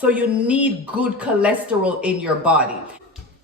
So you need good cholesterol in your body.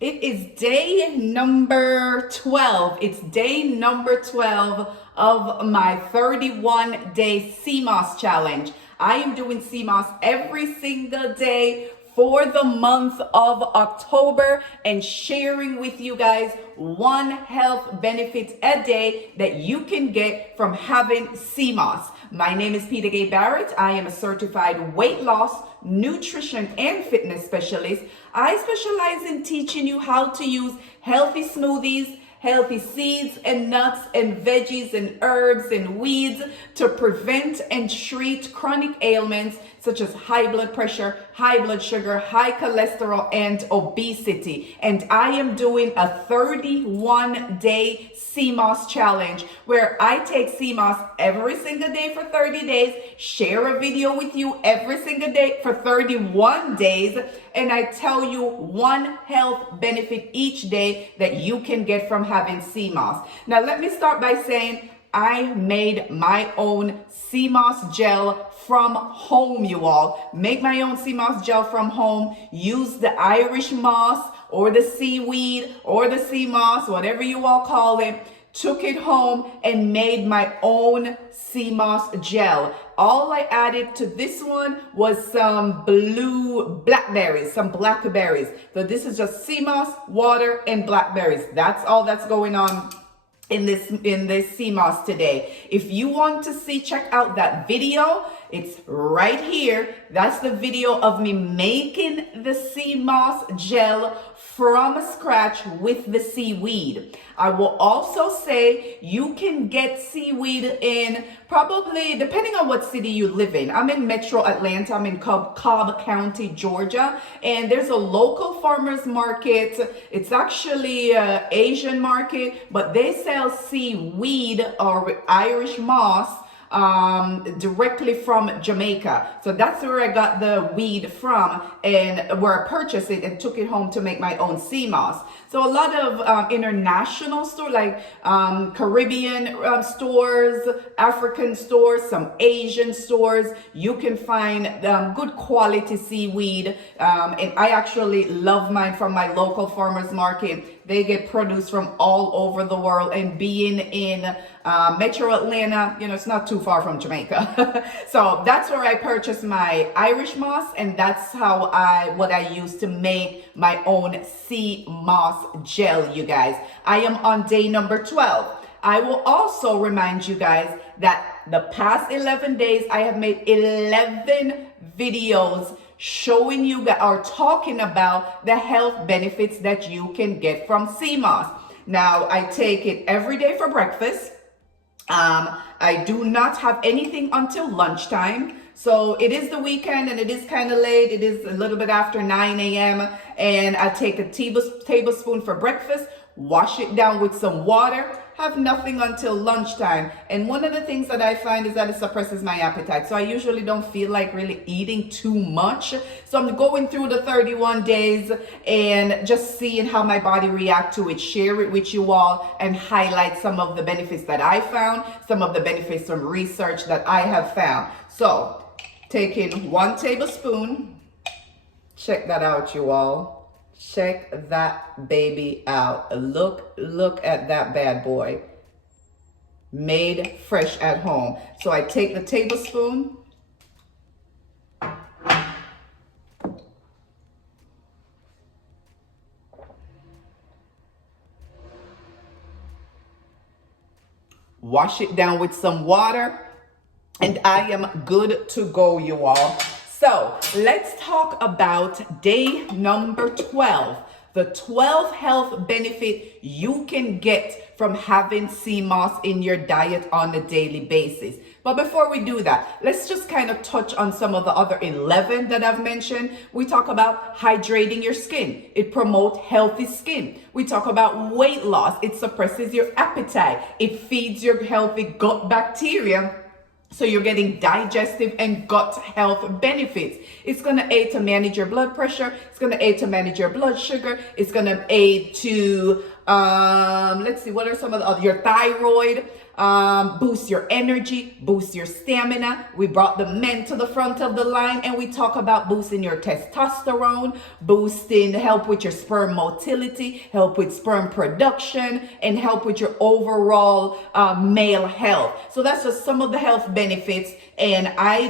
It is day number 12. It's day number 12 of my 31-day Seamoss challenge. I am doing Seamoss every single day for the month of October and sharing with you guys one health benefit a day that you can get from having Seamoss. My name is Peter Gay Barrett. I am a certified weight loss, nutrition, and fitness specialist. I specialize in teaching you how to use healthy smoothies, healthy seeds and nuts and veggies and herbs and weeds to prevent and treat chronic ailments such as high blood pressure, high blood sugar, high cholesterol, and obesity. And I am doing a 31-day Seamoss challenge where I take Seamoss every single day for 30 days, share a video with you every single day for 31 days, and I tell you one health benefit each day that you can get from having Seamoss. Now, let me start by saying I made my own Seamoss gel from home, you all. Make my own Seamoss gel from home. Use the Irish moss or the seaweed or the sea moss, whatever you all call it. Took it home and made my own Seamoss gel. All I added to this one was some blackberries. So this is just Seamoss, water, and blackberries. That's all that's going on in this Seamoss today. If you want to see, check out that video. It's right here. That's the video of me making the Seamoss gel from scratch with the seaweed. I will also say you can get seaweed in probably, depending on what city you live in. I'm in Metro Atlanta. I'm in Cobb County, Georgia. And there's a local farmer's market. It's actually an Asian market, but they sell seaweed or Irish moss directly from Jamaica. So that's where I got the weed from and where I purchased it and took it home to make my own Seamoss. So a lot of international stores, like Caribbean stores, African stores, some Asian stores, you can find good quality seaweed. And I actually love mine from my local farmers market. They get produce from all over the world, and being in Metro Atlanta, you know, it's not too far from Jamaica. So that's where I purchased my Irish moss, and that's what I use to make my own Seamoss gel, you guys. I am on day number 12. I will also remind you guys that the past 11 days, I have made 11 videos showing you or talking about the health benefits that you can get from Seamoss. Now, I take it every day for breakfast. I do not have anything until lunchtime. So it is the weekend and it is kind of late. It is a little bit after 9 a.m. And I take a tablespoon for breakfast, wash it down with some water, have nothing until lunchtime. And one of the things that I find is that it suppresses my appetite. So I usually don't feel like really eating too much. So I'm going through the 31 days and just seeing how my body reacts to it, share it with you all, and highlight some of the benefits that I found, some of the benefits from research that I have found. So taking 1 tablespoon, check that out, you all. Check that baby out. Look at that bad boy. Made fresh at home. So I take the tablespoon. Wash it down with some water. And I am good to go, you all. So let's talk about day number 12, the 12 health benefit you can get from having Seamoss in your diet on a daily basis. But before we do that, let's just kind of touch on some of the other 11 that I've mentioned. We talk about hydrating your skin. It promotes healthy skin. We talk about weight loss. It suppresses your appetite. It feeds your healthy gut bacteria. So you're getting digestive and gut health benefits. It's going to aid to manage your blood pressure. It's going to aid to manage your blood sugar. It's going to aid to, let's see, what are some of the other, your thyroid. boost your energy, boost your stamina. We brought the men to the front of the line, and we talk about boosting your testosterone, help with your sperm motility, help with sperm production, and help with your overall male health. So that's just some of the health benefits. And I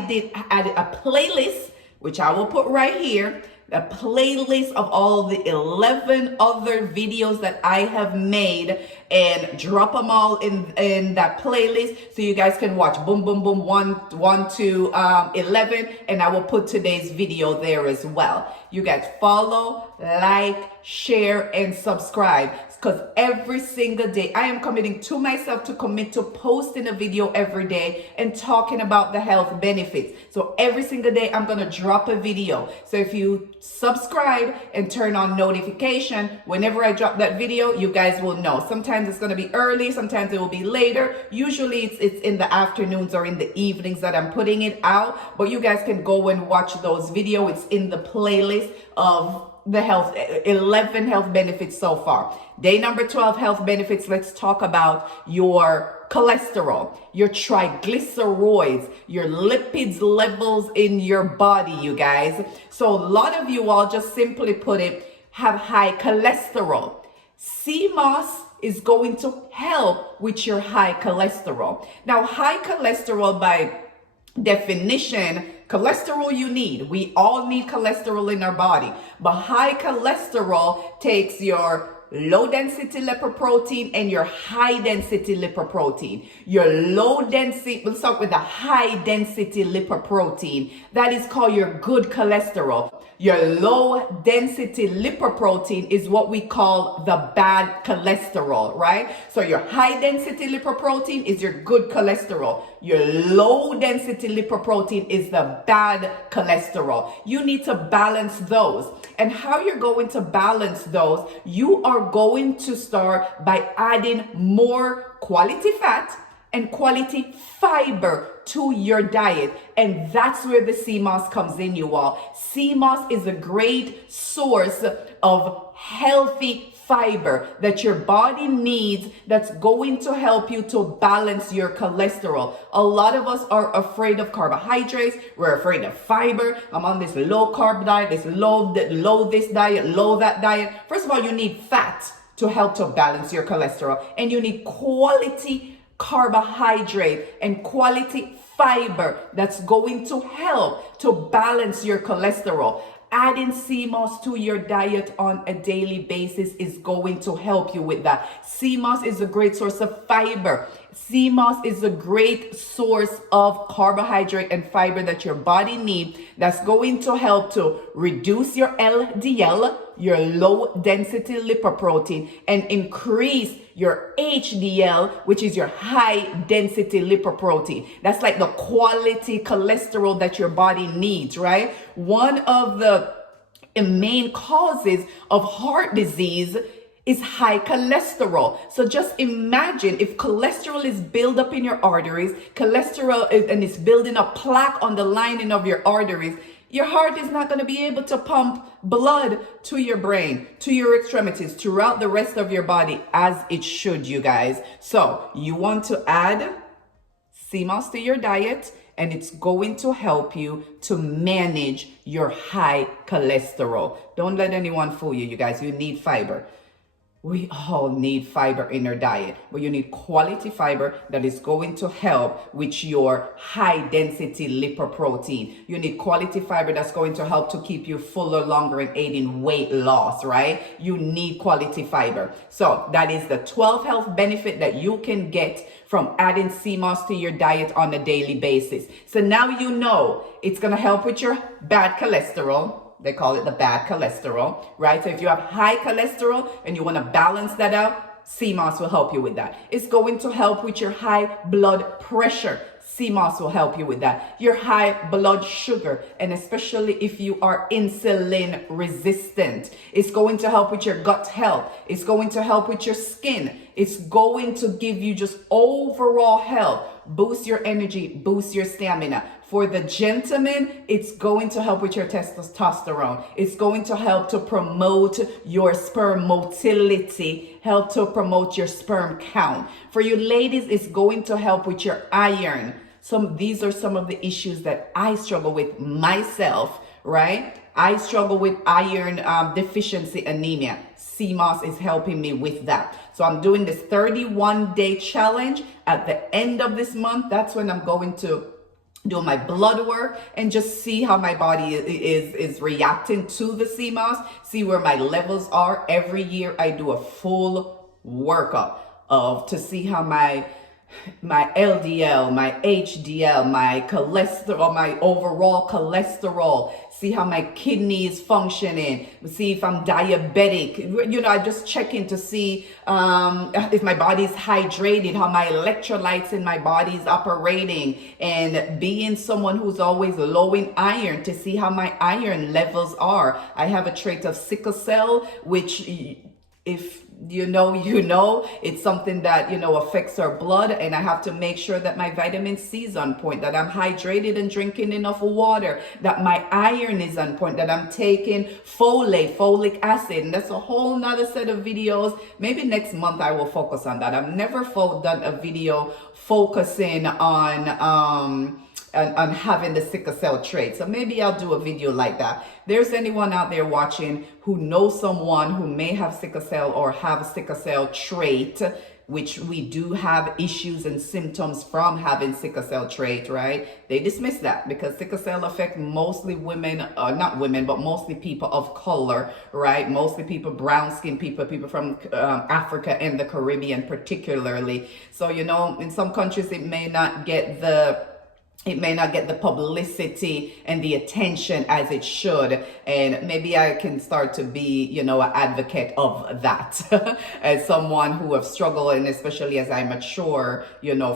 added a playlist, which I will put right here, a playlist of all the 11 other videos that I have made, and drop them all in that playlist so you guys can watch boom, boom, boom, 1 to 11. And I will put today's video there as well. You guys follow, like, share, and subscribe, because every single day I am committing to myself to commit to posting a video every day and talking about the health benefits. So every single day I'm going to drop a video. So if you subscribe and turn on notification, whenever I drop that video, you guys will know. Sometimes it's going to be early, sometimes it will be later. Usually it's in the afternoons or in the evenings that I'm putting it out, but you guys can go and watch those videos. It's in the playlist of the 11 health benefits so far. Day number 12, health benefits. Let's talk about your cholesterol, your triglycerides, your lipids levels in your body, you guys. So a lot of you all, just simply put it, have high cholesterol. Seamoss is going to help with your high cholesterol. Now, high cholesterol, by definition, cholesterol you need. We all need cholesterol in our body. But high cholesterol takes your low density lipoprotein and your high density lipoprotein. Your low density, we'll start with the high density lipoprotein. That is called your good cholesterol. Your low density lipoprotein is what we call the bad cholesterol, right? So your high density lipoprotein is your good cholesterol. Your low density lipoprotein is the bad cholesterol. You need to balance those. And how you're going to balance those, you are going to start by adding more quality fat and quality fiber to your diet. And that's where the Seamoss comes in, you all. Seamoss is a great source of healthy fiber that your body needs, that's going to help you to balance your cholesterol. A lot of us are afraid of carbohydrates. We're afraid of fiber. I'm on this low carb diet, this low this diet, low that diet. First of all, you need fat to help to balance your cholesterol, and you need quality carbohydrate and quality fiber that's going to help to balance your cholesterol. Adding Seamoss to your diet on a daily basis is going to help you with that. Seamoss is a great source of fiber. Seamoss is a great source of carbohydrate and fiber that your body needs, that's going to help to reduce your LDL, your low density lipoprotein, and increase your HDL, which is your high density lipoprotein. That's like the quality cholesterol that your body needs, right? One of the main causes of heart disease is high cholesterol. So just imagine if cholesterol is built up in your arteries, and it's building up plaque on the lining of your arteries, your heart is not going to be able to pump blood to your brain, to your extremities, throughout the rest of your body as it should, you guys. So you want to add Seamoss to your diet, and it's going to help you to manage your high cholesterol. Don't let anyone fool you, you guys. You need fiber. We all need fiber in our diet, but you need quality fiber that is going to help with your high density lipoprotein. You need quality fiber that's going to help to keep you fuller longer and aid in weight loss, right? You need quality fiber. So that is the 12th health benefit that you can get from adding Seamoss to your diet on a daily basis. So now you know it's going to help with your bad cholesterol. They call it the bad cholesterol, right? So if you have high cholesterol and you want to balance that out, Seamoss will help you with that. It's going to help with your high blood pressure. Seamoss will help you with that. Your high blood sugar, and especially if you are insulin resistant. It's going to help with your gut health. It's going to help with your skin. It's going to give you just overall health, boost your energy, boost your stamina. For the gentleman, it's going to help with your testosterone. It's going to help to promote your sperm motility, help to promote your sperm count. For you ladies, it's going to help with your iron. These are some of the issues that I struggle with myself, right? I struggle with iron deficiency anemia. Seamoss is helping me with that. So I'm doing this 31-day challenge. At the end of this month, that's when I'm going to do my blood work and just see how my body is reacting to the Seamoss, see where my levels are. Every year I do a full workup to see how my LDL, my HDL, my cholesterol, my overall cholesterol, see how my kidney is functioning, see if I'm diabetic. You know, I just check in to see if my body's hydrated, how my electrolytes in my body is operating, and being someone who's always low in iron to see how my iron levels are. I have a trait of sickle cell, which if you know, it's something that, affects our blood, and I have to make sure that my vitamin C is on point, that I'm hydrated and drinking enough water, that my iron is on point, that I'm taking folic acid, and that's a whole nother set of videos. Maybe next month I will focus on that. I've never done a video focusing on having the sickle cell trait. So maybe I'll do a video like that. There's anyone out there watching who knows someone who may have sickle cell or have a sickle cell trait, which we do have issues and symptoms from having sickle cell trait, right? They dismiss that because sickle cell affects mostly women, not women, but mostly people of color, right? Mostly people, brown skinned people, people from Africa and the Caribbean particularly. So, in some countries it may not get the publicity and the attention as it should. And maybe I can start to be, an advocate of that as someone who have struggled, and especially as I mature,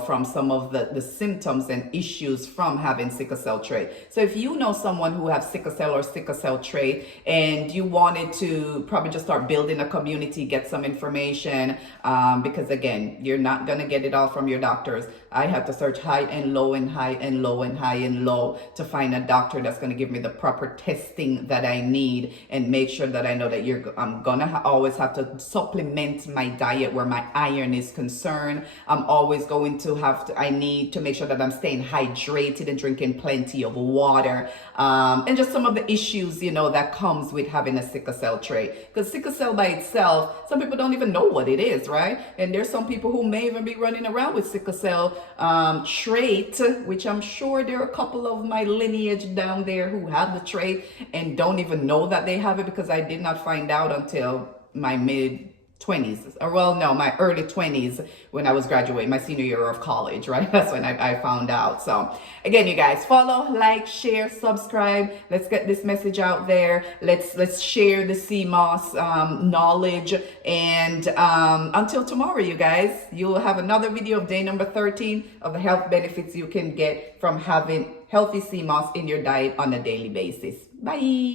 from some of the symptoms and issues from having sickle cell trait. So if you know someone who has sickle cell or sickle cell trait, and you wanted to probably just start building a community, get some information, because again, you're not going to get it all from your doctors. I have to search high and low and high and low and high and low to find a doctor that's going to give me the proper testing that I need, and make sure that I know that I'm going to always have to supplement my diet where my iron is concerned. I'm always going to I need to make sure that I'm staying hydrated and drinking plenty of water, and just some of the issues, that comes with having a sickle cell trait. Because sickle cell by itself, some people don't even know what it is, right? And there's some people who may even be running around with sickle cell trait, which I'm sure there are a couple of my lineage down there who have the trait and don't even know that they have it, because I did not find out until my mid-20s, or my early 20s, when I was graduating, my senior year of college, right? That's when I found out. So again, you guys, follow, like, share, subscribe. Let's get this message out there. Let's share the Seamoss knowledge. And until tomorrow, you guys, you'll have another video of day number 13 of the health benefits you can get from having healthy Seamoss in your diet on a daily basis. Bye.